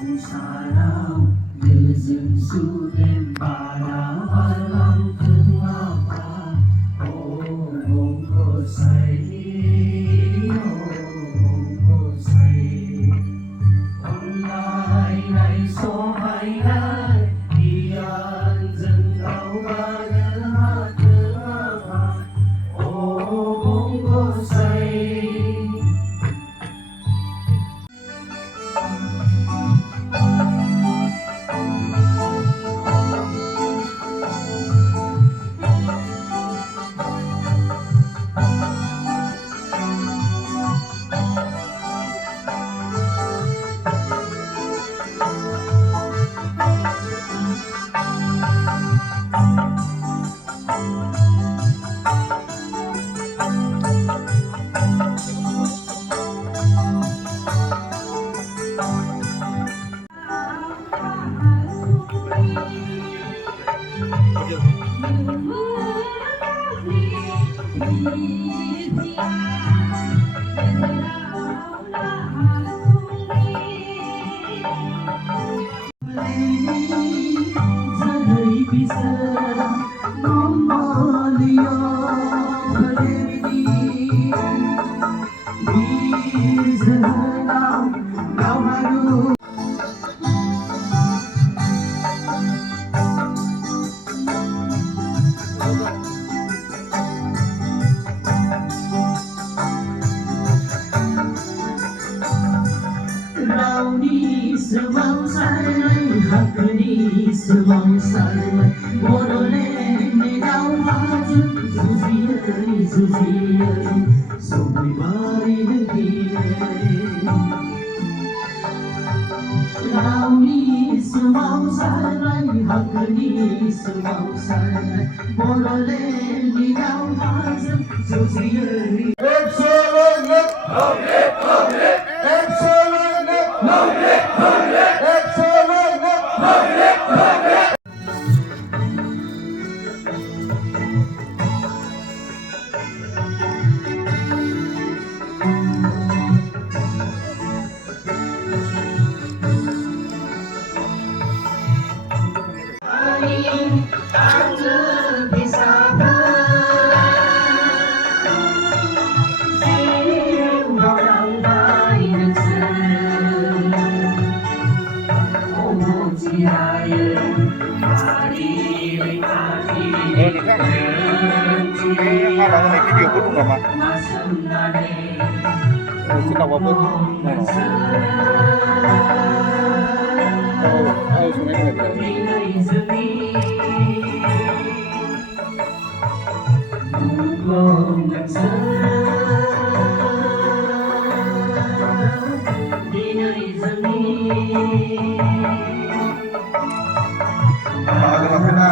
sarau Dezem sudem para walang kumapa O bongko say O bongko say Online ay so hay hay Iyan dần đau ba nhớ hát apa O bongko say Kalau naik video pun nggak mah. Suka apa pun. Oh, sungai nggak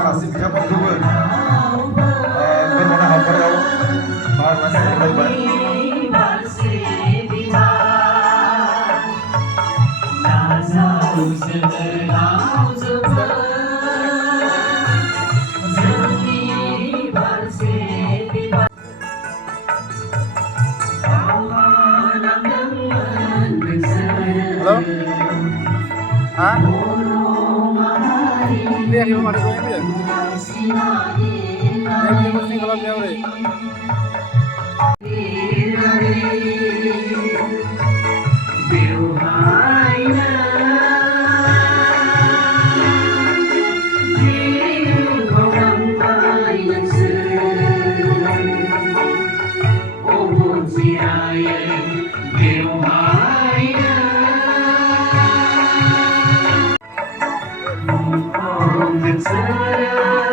nasib siapa juga? Bermana hafal kau? Masih lebar. Halo? Hah? Dia yang mana kau ini ya? Dia mesti kalau dia boleh. Hãy subscribe cho kênh Ghiền Mì Gõ để không bỏ lỡ những video hấp dẫn.